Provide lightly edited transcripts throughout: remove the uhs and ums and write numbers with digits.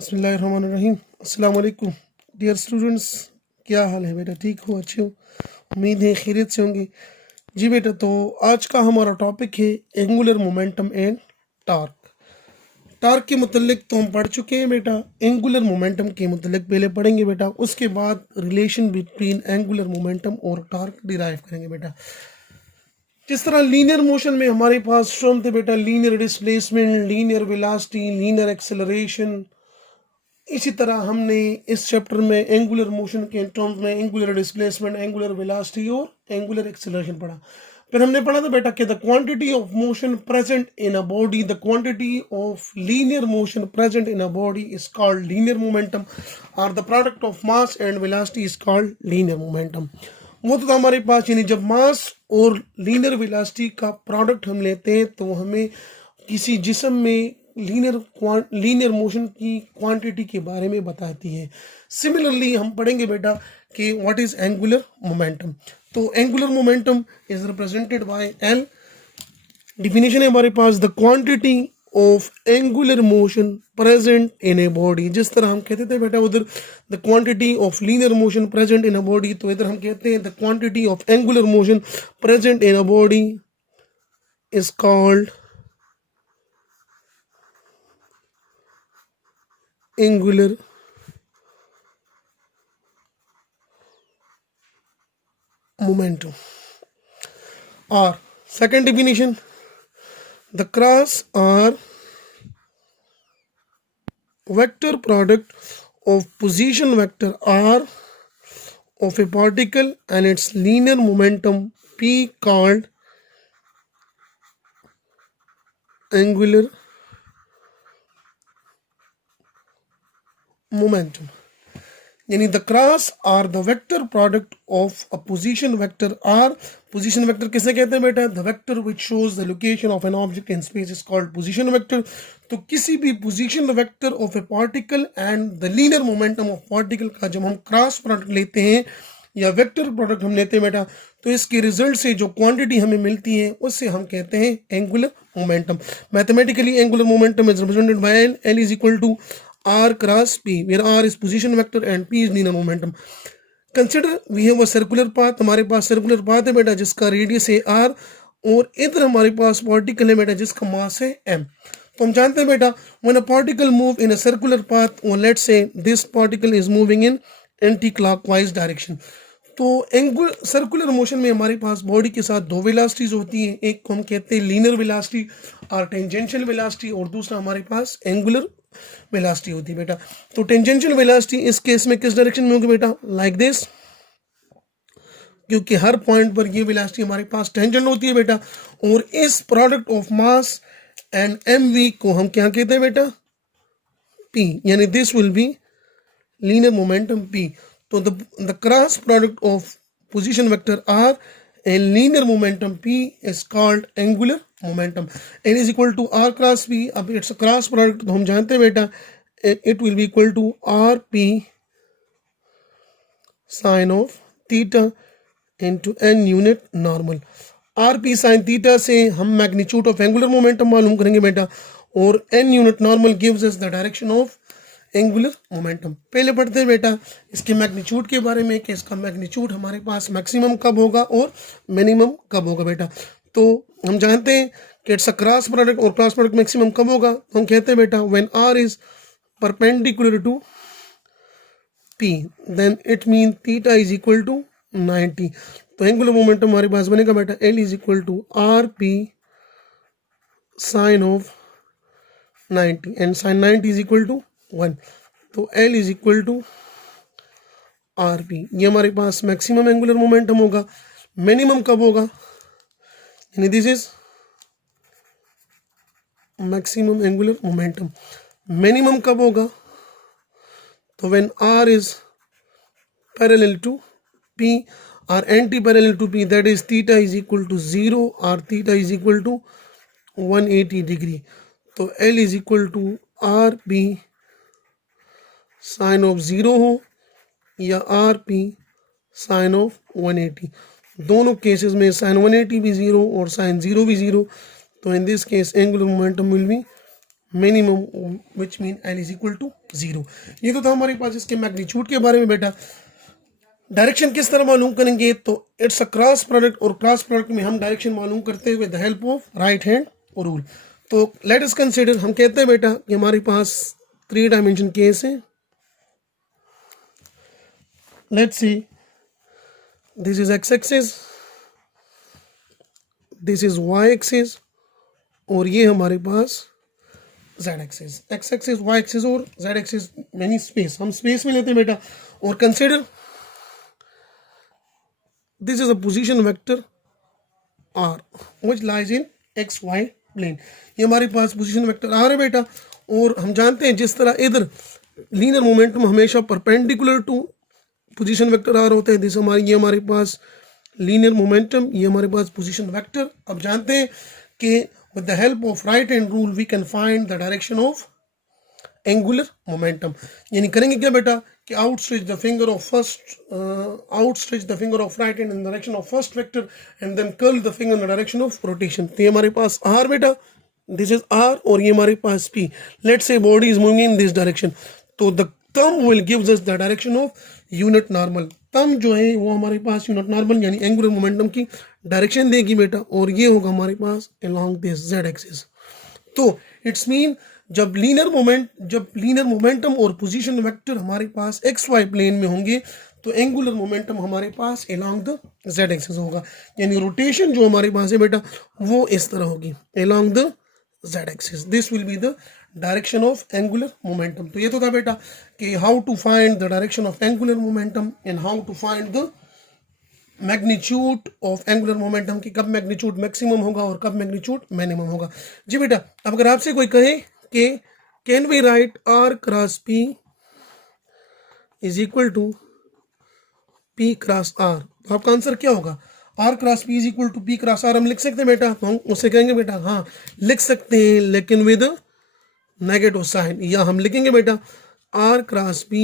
बिस्मिल्लाहिर्रहमानिर्रहीम। अस्सलाम वालेकुम डियर स्टूडेंट्स, क्या हाल है बेटा? ठीक हो? अच्छे हो? उम्मीद है खैरियत से होंगे। जी बेटा, तो आज का हमारा टॉपिक है angular momentum and torque. Torque के मुतल्लिक तो हम पढ़ चुके हैं बेटा, एंगुलर मोमेंटम के मुतल्लिक पहले पढ़ेंगे बेटा, उसके बाद रिलेशन बिटवीन एंगुलर मोमेंटम और टार्क डिराइव करेंगे बेटा। जिस तरह लीनियर मोशन में हमारे पास टर्म थे बेटा, linear displacement, linear velocity, linear acceleration, इसी तरह हमने इस चैप्टर में एंगुलर मोशन के टर्म्स में एंगुलर डिस्प्लेसमेंट, एंगुलर वेलोसिटी और एंगुलर एक्सेलरेशन पढ़ा। फिर हमने पढ़ा था बेटा कि the quantity of motion present in a body, the quantity of linear motion present in a body is called linear momentum, और the product of mass and velocity is called linear momentum. वो तो हमारे पास, यानी जब मास और linear velocity का product हम लेते हैं तो हमें किसी जिस्म में लीनियर मोशन की क्वांटिटी के बारे में बताती है। सिमिलरली हम पढ़ेंगे बेटा कि व्हाट इज एंगुलर मोमेंटम। तो angular momentum is represented by L. Definition है हमारे पास, the quantity of angular motion present in a body. जिस तरह हम कहते थे बेटा उधर the quantity of linear motion present in a body, तो इधर हम कहते हैं the quantity of angular motion present in a body is called angular momentum. Or second definition, the cross or vector product of position vector r of a particle and its linear momentum p called angular momentum. यानी the cross और the vector product of a position vector R. Position vector किसे कहते हैं बेटा? The vector which shows the location of an object in space is called position vector. तो किसी भी position vector of a particle and the linear momentum of particle का जब हम क्रॉस प्रोडक्ट लेते हैं या वेक्टर प्रोडक्ट हम लेते हैं बेटा, तो इसके रिजल्ट से जो क्वांटिटी हमें मिलती है उससे हम कहते हैं angular momentum. Mathematically angular momentum is represented by L is equal to r cross p, where r is position vector and p is linear momentum. Consider we have a circular path. हमारे पास circular path है बेटा जिसका radius है r, और इधर हमारे पास particle है बेटा जिसका मास है m। तो हम जानते हैं बेटा when a particle move in a circular path, or let's say this particle is moving in anti-clockwise direction, तो सर्कुलर मोशन में हमारे पास बॉडी के साथ दो वेलोसिटीज होती हैं। एक को हम कहते हैं लीनियर वेलोसिटी और टेंजेंशियल वेलोसिटी, और दूसरा हमारे पास एंगुलर वेलोसिटी होती है बेटा। तो टेंजेंशियल वेलोसिटी इस केस में किस डायरेक्शन में होगी बेटा? लाइक दिस, क्योंकि हर पॉइंट पर ये वेलोसिटी हमारे पास टेंजेंट होती है बेटा। और इस product of mass and M V को हम क्या कहते हैं बेटा? पी, यानी this will be linear momentum P. तो the cross product of position vector r and linear momentum p is called angular momentum. N is equal to r cross p. अब it's a cross product तो हम जानते हैं बेटा it will be equal to r p sin of theta into n unit normal. r p sin theta से हम magnitude of angular momentum मालूम करेंगे बेटा, और n unit normal gives us the direction of angular momentum. पहले पढ़ते हैं बेटा इसके मैग्नीट्यूड के बारे में कि इसका मैग्नीट्यूड हमारे पास मैक्सिमम कब होगा और मिनिमम कब होगा बेटा। तो हम जानते हैं कि इट्स अ क्रॉस प्रोडक्ट, और क्रॉस प्रोडक्ट मैक्सिमम कब होगा? तो हम कहते हैं बेटा when R is perpendicular to P, then it mean theta is equal to 90। तो एंगुलर मोमेंटम हमारे पास बनेगा बेटा L is equal to R P sine of 90, and sine 90 is equal to 1। तो L is equal to R P, ये हमारे पास maximum angular momentum होगा। मिनिमम कब होगा? यानी this is maximum angular momentum. Minimum कब होगा? तो when R is parallel to P और anti parallel to P, that is theta is equal to 0 और theta is equal to 180 degree. तो L is equal to R P sine of 0 हो या are P sine of 180, दोनों cases में sign 180 भी 0 और sign 0 भी 0। तो in this case angular momentum will be minimum, which mean L is equal to 0। ये तो था हमारे पास इसके मैग्नीट्यूड के बारे में बेटा। डायरेक्शन किस तरह मालूम करेंगे, तो इट्स अ क्रॉस प्रोडक्ट, और क्रॉस प्रोडक्ट में हम डायरेक्शन मालूम करते हैं with the help of right hand rule. तो लेट अस कंसीडर, हम कहते हैं बेटा कि हमारे पास 3 डायमेंशन केस है। Let's see, this is X axis, this is Y axis, और ये हमारे पास Z axis. X axis, Y axis और जेड एक्सिस यानी स्पेस, हम स्पेस में लेते हैं बेटा। और consider this is a position vector r which lies in xy plane। ये हमारे पास पोजीशन वेक्टर r है बेटा। और हम जानते हैं जिस तरह इधर लीनियर मोमेंटम हमेशा perpendicular to position vector r होता है, दिस ये हमारे पास लीनियर मोमेंटम, ये हमारे पास पोजीशन वेक्टर। अब जानते हैं कि with the help of right hand rule we can find the direction of angular momentum. यानी करेंगे क्या बेटा कि outstretch the finger of right hand in the direction of first vector and then curl the finger in the direction of rotation। तो ये हमारे पास r बेटा, this is r, और ये हमारे पास p। let's say body is moving in this direction, तो the thumb will gives us the direction of unit normal। thumb जो है वो हमारे पास यूनिट नॉर्मल यानी एंगुलर मोमेंटम की डायरेक्शन देगी बेटा, और ये होगा हमारे पास along this z axis। तो इट्स मीन जब लीनियर मोमेंटम और पोजीशन वेक्टर हमारे पास एक्स वाई प्लेन में होंगे तो एंगुलर मोमेंटम हमारे पास अलोंग द जेड एक्सिस होगा। यानी रोटेशन जो हमारे पास है बेटा वो इस तरह होगी along the Z axis. This will be the direction of angular momentum. तो ये तो था बेटा कि how to find the direction of angular momentum and how to find the magnitude of angular momentum की कब मैग्नीट्यूड मैक्सिमम होगा और कब मैग्नीट्यूड मिनिमम होगा। जी बेटा, अब अगर आपसे कोई कहे कि can we write R cross P is equal to P cross R, तो आपका आंसर क्या होगा? R cross P is equal to P cross R हम लिख सकते हैं बेटा? तो हम उससे कहेंगे बेटा हाँ लिख सकते हैं, लेकिन विद नेगेटिव साइन। या हम लिखेंगे बेटा R cross P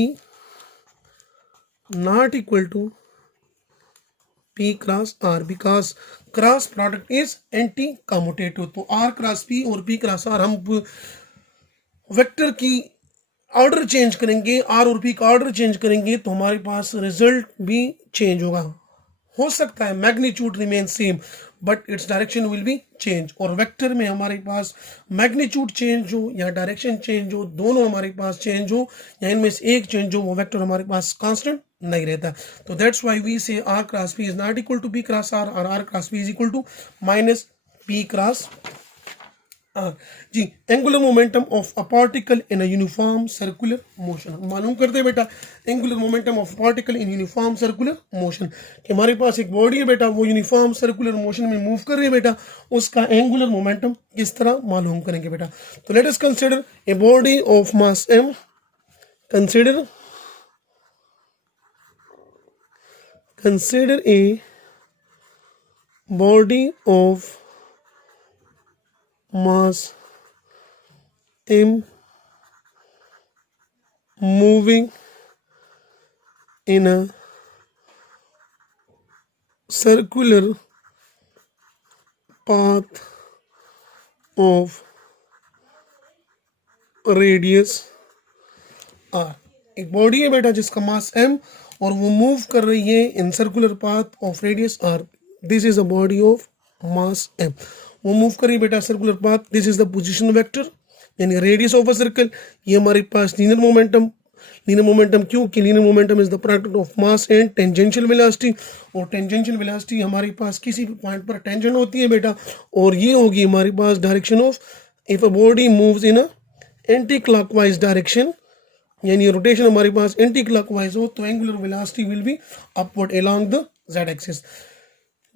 not equal to P cross R because cross product is anticommutative. तो R क्रॉस P और P क्रॉस R हम वेक्टर की ऑर्डर चेंज करेंगे, R और P का ऑर्डर चेंज करेंगे तो हमारे पास रिजल्ट भी चेंज होगा। हो सकता है magnitude remain same but its direction will be change. और वेक्टर में हमारे पास मैग्नीट्यूड चेंज हो या डायरेक्शन चेंज हो, दोनों हमारे पास चेंज हो या इनमें से एक चेंज हो, वो वेक्टर हमारे पास कांस्टेंट नहीं रहता। तो that's why we say R cross P is not equal to P cross R और R cross P is equal to minus P cross R. जी, angular momentum of a particle in a uniform circular motion. मालूम करते हैं बेटा angular momentum of particle in uniform circular motion कि हमारे पास एक बॉडी है बेटा, वो यूनिफॉर्म सर्कुलर मोशन में मूव कर रही है बेटा, उसका एंगुलर मोमेंटम किस तरह मालूम करेंगे बेटा। तो let us consider a body of mass m, consider a body of mass m moving in a circular path of radius r। एक बॉडी है बेटा जिसका मास m और वो मूव कर रही है in circular path of radius r। This is a body of mass m, वो मूव कर रही है बेटा circular path. This is the position vector यानी रेडियस ऑफ अ सर्कल। ये हमारे पास लीनियर मोमेंटम क्यों कि linear momentum is the product of mass and tangential velocity, और टेंजेंशियल वेलोसिटी हमारे पास किसी भी पॉइंट पर टेंजेंट होती है बेटा, और ये होगी हमारे पास direction of if a body moves in a anti clockwise direction, यानी रोटेशन हमारे पास एंटी क्लॉकवाइज हो तो angular velocity will be upward along the Z axis.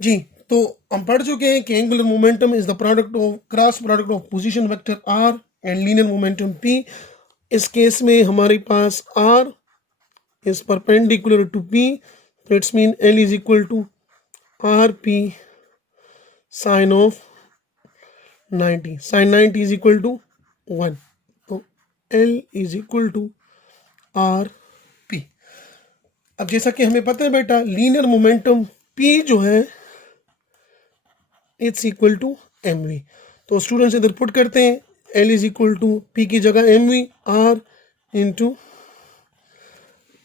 जी, तो हम पढ़ चुके हैं कि angular momentum is the product of cross product of position vector r and linear momentum p। इस केस में हमारे पास r is perpendicular to p, तो it's mean l is equal to R P sine of 90, sine 90 is equal to 1, तो l is equal to R P. अब जैसा कि हमें पता है बेटा लीनियर मोमेंटम p जो है it's equal to M V. तो स्टूडेंट्स इधर पुट करते हैं l is equal to P की जगह M V, R into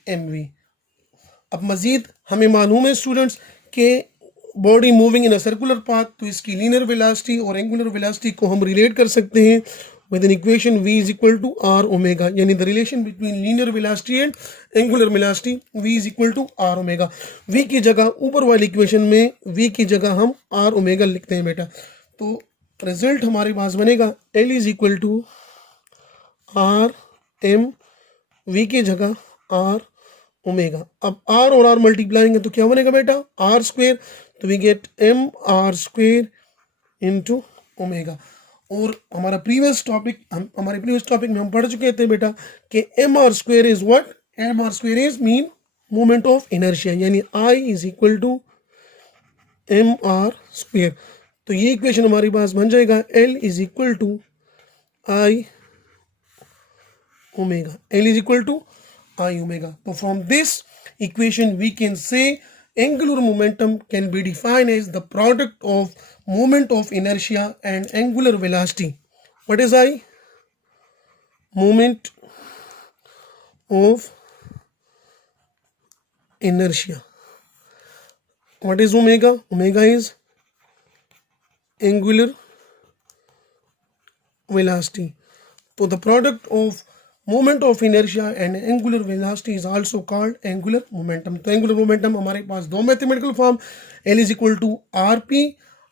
mv। अब मजीद हमें मालूम है स्टूडेंट्स के body moving in a circular path, तो इसकी लीनियर वेलोसिटी और एंगुलर वेलोसिटी को हम रिलेट कर सकते हैं with an equation v is equal to R omega, यानी the relation between linear velocity and angular velocity v is equal to R omega. v की जगह ऊपर वाली इक्वेशन में v की जगह हम आर ओमेगा लिखते हैं बेटा, तो रिजल्ट हमारे पास बनेगा l is equal to R M, v की जगह आर ओमेगा। अब r और r मल्टीप्लाइंग है तो क्या बनेगा बेटा, r स्क्वेयर, तो we get m r square into omega. और हमारे प्रीवियस टॉपिक में हम पढ़ चुके थे बेटा कि M R square is what, M R square is mean moment of inertia, यानी I is equal to M R square. तो ये इक्वेशन हमारे पास बन जाएगा L is equal to I omega, L is equal to I omega. So from this equation we can say angular momentum can be defined as the product of moment of inertia and angular velocity. What is I? Moment of inertia. What is omega? Omega is angular velocity. So the product of moment of inertia and angular velocity is also called angular momentum. तो angular momentum हमारे पास दो mathematical form, L is equal to R P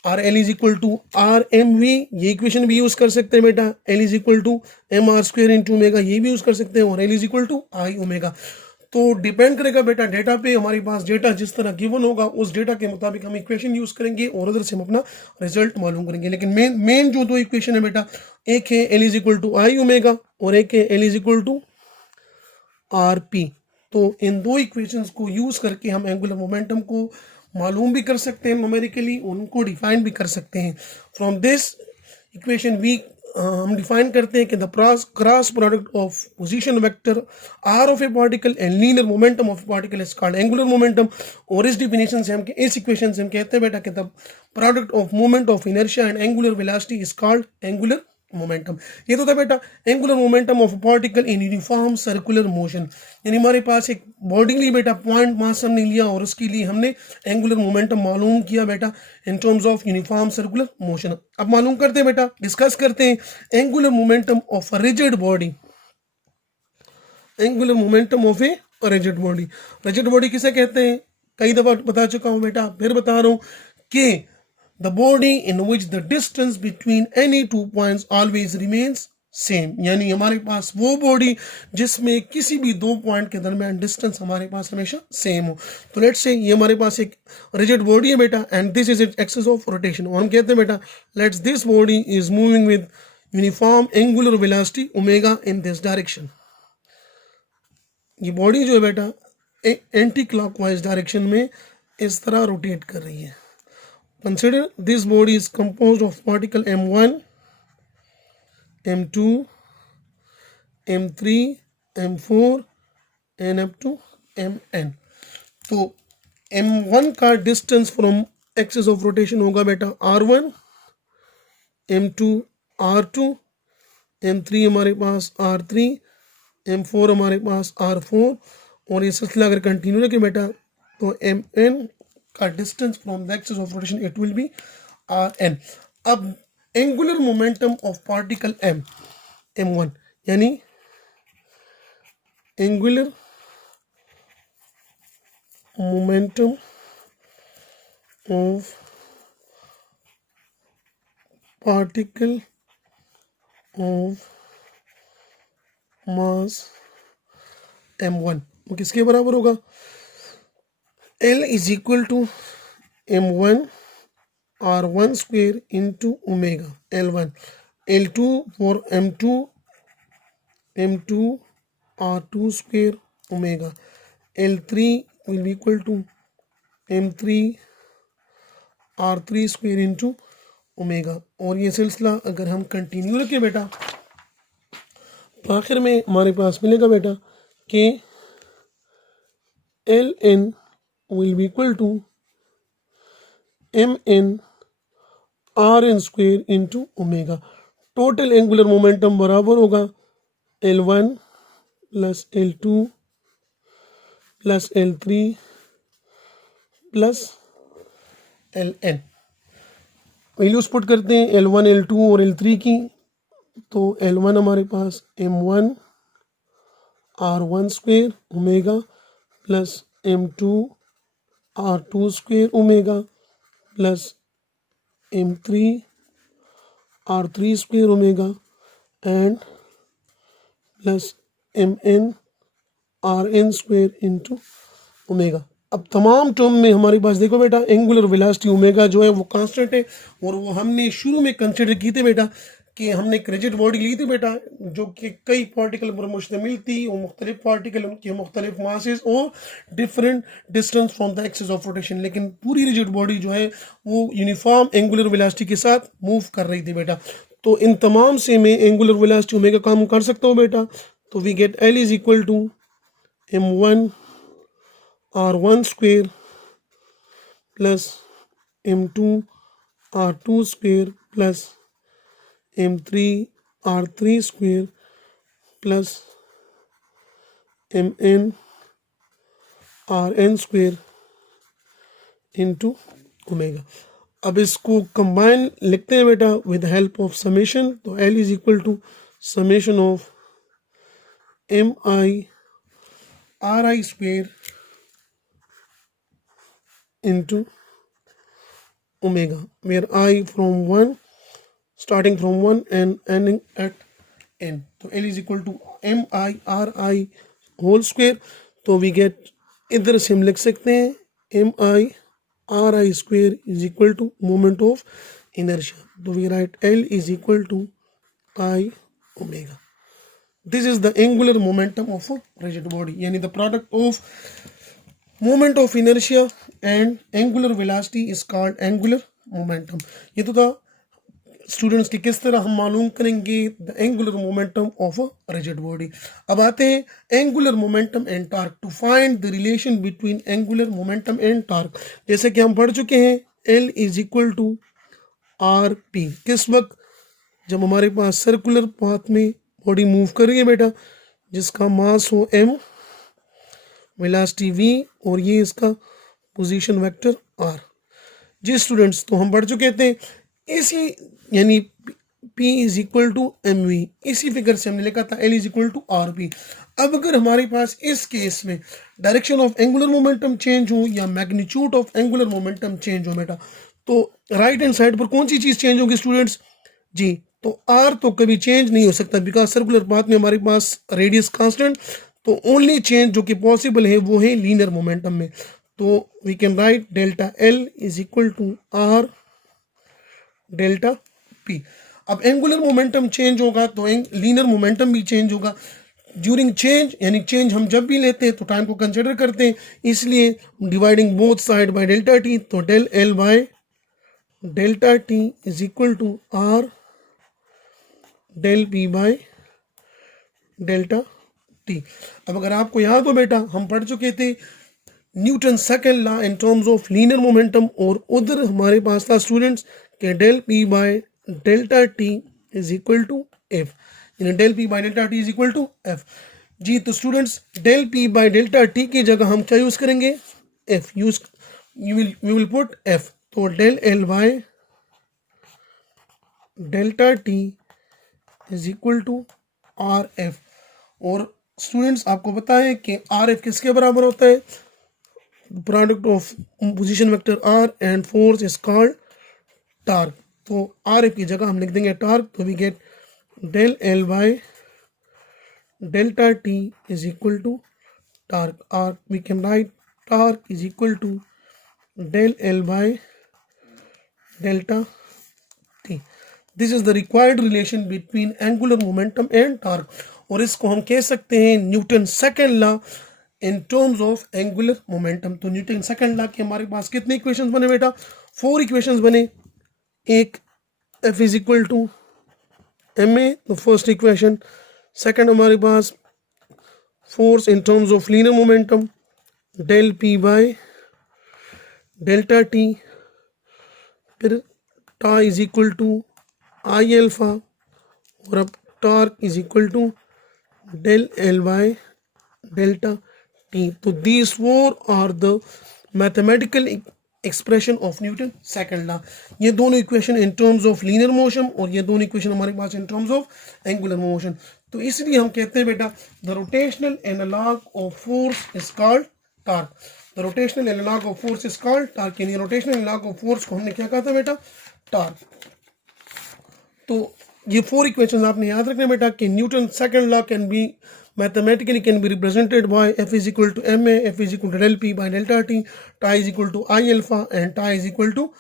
और L is equal to R M V, ये equation भी use कर सकते हैं बेटा, L is equal to M R square into omega, ये भी यूज कर सकते हैं, और L is equal to I omega. तो डिपेंड करेगा बेटा डेटा पे, हमारे पास डेटा जिस तरह गिवन होगा उस डेटा के मुताबिक हम इक्वेशन यूज करेंगे और उधर से हम अपना रिजल्ट मालूम करेंगे। लेकिन मेन जो दो इक्वेशन है बेटा, एक है L is equal to I omega और एक है L is equal to R P. तो इन दो इक्वेशंस को यूज करके हम एंगुलर मोमेंटम को मालूम भी कर सकते हैं न्यूमेरिकली, उनको डिफाइन भी कर सकते हैं। फ्रॉम दिस इक्वेशन वी हम डिफाइन करते हैं कि the cross product of position vector R of a particle and linear momentum of particle is called angular momentum. और इस डिफिनेशन से हम इस इक्वेशन से हम कहते हैं बेटा कि the product of moment of inertia and angular velocity is called angular momentum. ये तो था बेटा angular momentum of particle in uniform circular motion, यानी हमारे पास एक बॉडी ली बेटा, पॉइंट मास हमने लिया और उसके लिए हमने एंगुलर मोमेंटम मालूम किया बेटा इन terms of uniform circular motion. अब मालूम करते हैं बेटा, डिस्कस करते हैं angular momentum of a rigid body. Angular momentum of a rigid body, rigid body किसे कहते हैं, कई दफा बता चुका हूं बेटा, फिर बता रहा हूं कि the body in which the distance between any two points always remains same, यानी हमारे पास वो बॉडी जिसमें किसी भी दो पॉइंट के दरमियान डिस्टेंस हमारे पास हमेशा सेम हो। तो लेट्स से ये हमारे पास एक रिजिड बॉडी है बेटा and this is its axis of rotation, और हम कहते हैं बेटा let's this body is moving with uniform angular velocity omega in this direction. ये बॉडी जो है बेटा एंटी क्लॉकवाइज डायरेक्शन में इस तरह रोटेट कर रही है। Consider this body is composed of particle M1, M2, M3, M4 and up to Mn। तो M1 का distance from axis of rotation होगा बेटा R1, M2 R2, M3 हमारे पास R3, M4 हमारे पास R4, और ये सिलसिला अगर कंटिन्यू रखे बेटा तो Mn का distance from the axis of rotation it will be Rn। अब angular momentum of particle M1, यानी angular momentum of particle of mass M1 वो किसके बराबर होगा, L is equal to M1 R1 square into omega L1, L2 for M2 R2 square omega, L3 will be equal to M3 R3 square into omega। और ये सिलसिला अगर हम continue रखें बेटा तो आखिर में हमारे पास मिलेगा बेटा कि Ln will be equal to Mn Rn square into omega। Total angular momentum बराबर होगा L1 plus L2 plus L3 plus Ln। Values put करते हैं L1 L2 और L3 की, तो L1 हमारे पास M1 R1 square omega plus M2 R2 square omega plus M3 R3 square omega and plus Mn Rn square into omega. अब तमाम term में हमारे पास देखो बेटा एंगुलर वेलोसिटी ओमेगा जो है वो कांस्टेंट है, और वो हमने शुरू में कंसिडर की थी बेटा कि हमने एक रिजिड बॉडी ली थी बेटा जो कि कई पार्टिकल पर मुश्तमिल थी, और मुख्तलिफ पार्टिकल उनके मुख्तलिफ मासेस और different distance from the axis of rotation, लेकिन पूरी रिजिड बॉडी जो है वो यूनिफॉर्म एंगुलर वेलोसिटी के साथ मूव कर रही थी बेटा। तो इन तमाम से मैं एंगुलर वेलोसिटी ओमेगा काम कर सकता हूँ बेटा। तो we get L is equal to M1 R1 square plus M2 R2 square plus M3 R3 square plus Mn Rn square into omega. अब इसको कंबाइन लिखते हैं बेटा विद हेल्प ऑफ समेशन। तो L is equal to summation of Mi Ri square into omega, where I from 1 starting from 1 and ending at n. तो L is equal to Mi Ri whole square। तो we get इधर से हम लिख सकते हैं Mi Ri square is equal to moment of inertia। तो we write L is equal to I omega। This is the angular momentum of a rigid body, यानी the product of moment of inertia and angular velocity is called angular momentum। ये तो था students कि किस तरह हम मालूम करेंगे the angular momentum of a rigid body. अब आते हैं angular momentum and torque. To find the relation between angular momentum and torque, जैसे कि हम पढ़ चुके हैं L is equal to R P. किस वक्त? जब हमारे पास सर्कुलर पाथ में बॉडी मूव कर रही है बेटा, जिसका मास हो m, वेलोसिटी v, और ये इसका पोजीशन वेक्टर r। जी स्टूडेंट्स, तो हम पढ़ चुके थे इसी यानी p is equal to M V, इसी फिगर से हमने लिखा था L is equal to R P. अब अगर हमारे पास इस केस में direction of angular momentum change हो या magnitude of angular momentum change हो बेटा, तो राइट हैंड साइड पर कौन सी चीज़ चेंज होगी स्टूडेंट्स? जी, तो आर तो कभी चेंज नहीं हो सकता बिकॉज सर्कुलर पाथ में हमारे पास रेडियस कांस्टेंट। तो ओनली चेंज जो कि पॉसिबल है वो है लीनियर मोमेंटम में। तो we can write delta L is equal to R delta P. अब एंगुलर मोमेंटम चेंज होगा तो लीनियर मोमेंटम भी चेंज होगा ड्यूरिंग चेंज, यानी चेंज हम जब भी लेते हैं तो टाइम को कंसिडर करते हैं, इसलिए dividing both side by delta T. तो del L by delta T is equal to R del P by delta T. अब अगर आपको याद हो बेटा, हम पढ़ चुके थे Newton second law in terms of linear momentum, और उधर हमारे पास था स्टूडेंट्स के del P by delta T is equal to F, यानी del P by delta T is equal to F. जी, तो students del P by delta T की जगह हम क्या यूज करेंगे? F use, we will put F. तो del L by delta T is equal to R F. और students आपको पता है कि आर एफ किसके बराबर होता है? Product of position vector R and force is called torque. तो आर एफ की जगह हम लिख देंगे टार्क। तो we get del L by delta T is equal to torque. Or we can write torque is equal to del L by delta T. This is the required relation between angular momentum and torque, और इसको हम कह सकते हैं Newton second law in terms of angular momentum. तो Newton second law के हमारे पास कितने इक्वेशंस बने बेटा? 4 इक्वेशंस बने। एक F is equal to M A, तो फर्स्ट इक्वेशन। सेकंड हमारे पास force in terms of linear momentum del P by delta T, फिर tau is equal to I alpha, और अब torque is equal to del L by delta t. तो these four are the mathematical expression of Newton second law. ये दोनों equation in terms of linear motion और ये दोनों equation हमारे पास in terms of angular motion. तो इसलिए हम कहते हैं बेटा the rotational analog of force is called torque. The rotational analog of force is called torque. यानी rotational analog of force को हमने क्या कहा था बेटा? torque. तो ये फोर इक्वेशंस आपने याद रखना बेटा कि Newton second law can be mathematically can be represented by F is equal to M A, F is equal to del P by delta T, tau is equal to I alpha and tau is equal to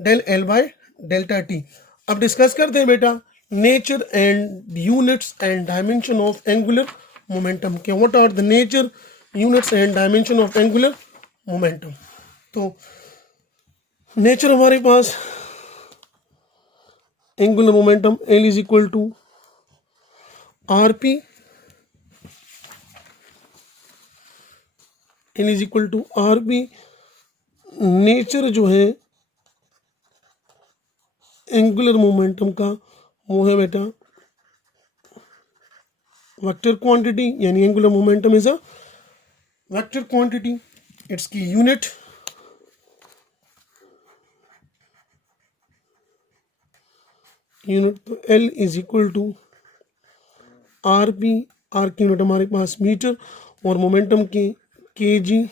del L by delta T. अब discuss करते हैं बेटा nature and units and dimension of angular momentum के what are the nature, units and dimension of angular momentum. तो nature हमारे पास angular momentum L is equal to RP, L is equal to RP. Nature जो है angular momentum का वो है बेटा vector quantity, यानी angular momentum is a vector quantity. It's की यूनिट तो L is equal to R P. R की यूनिट हमारे पास मीटर और मोमेंटम के kg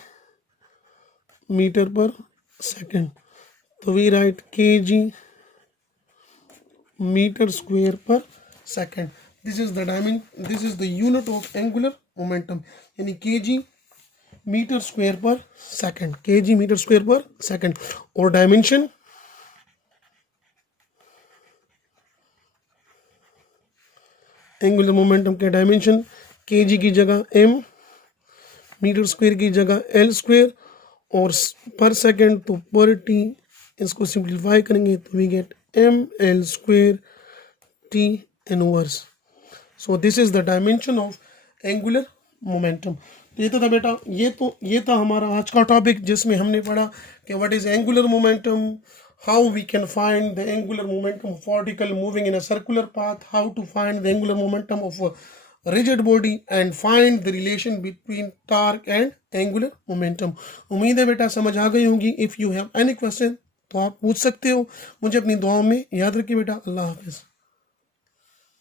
मीटर पर सेकेंड. तो we write kg metre square per second. This is the unit of angular momentum, यानी kg metre square per second, kg metre square per second. और dimension angular momentum के dimension kg की जगह m, metre square की जगह l square और पर second तो पर t. इसको सिंप्लीफाई करेंगे तो we get ml square t inverse. So this is the dimension of angular momentum. ये तो था बेटा, ये था हमारा आज का टॉपिक जिसमें हमने पढ़ा कि what is angular momentum, how we can find the angular momentum of particle moving in a circular path, how to find the angular momentum of a rigid body and find the relation between torque and angular momentum. उम्मीद है बेटा समझ आ गई होगी. If you have any question तो आप पूछ सकते हो. मुझे अपनी दुआओं में याद रखिए बेटा. अल्लाह हाफिज़.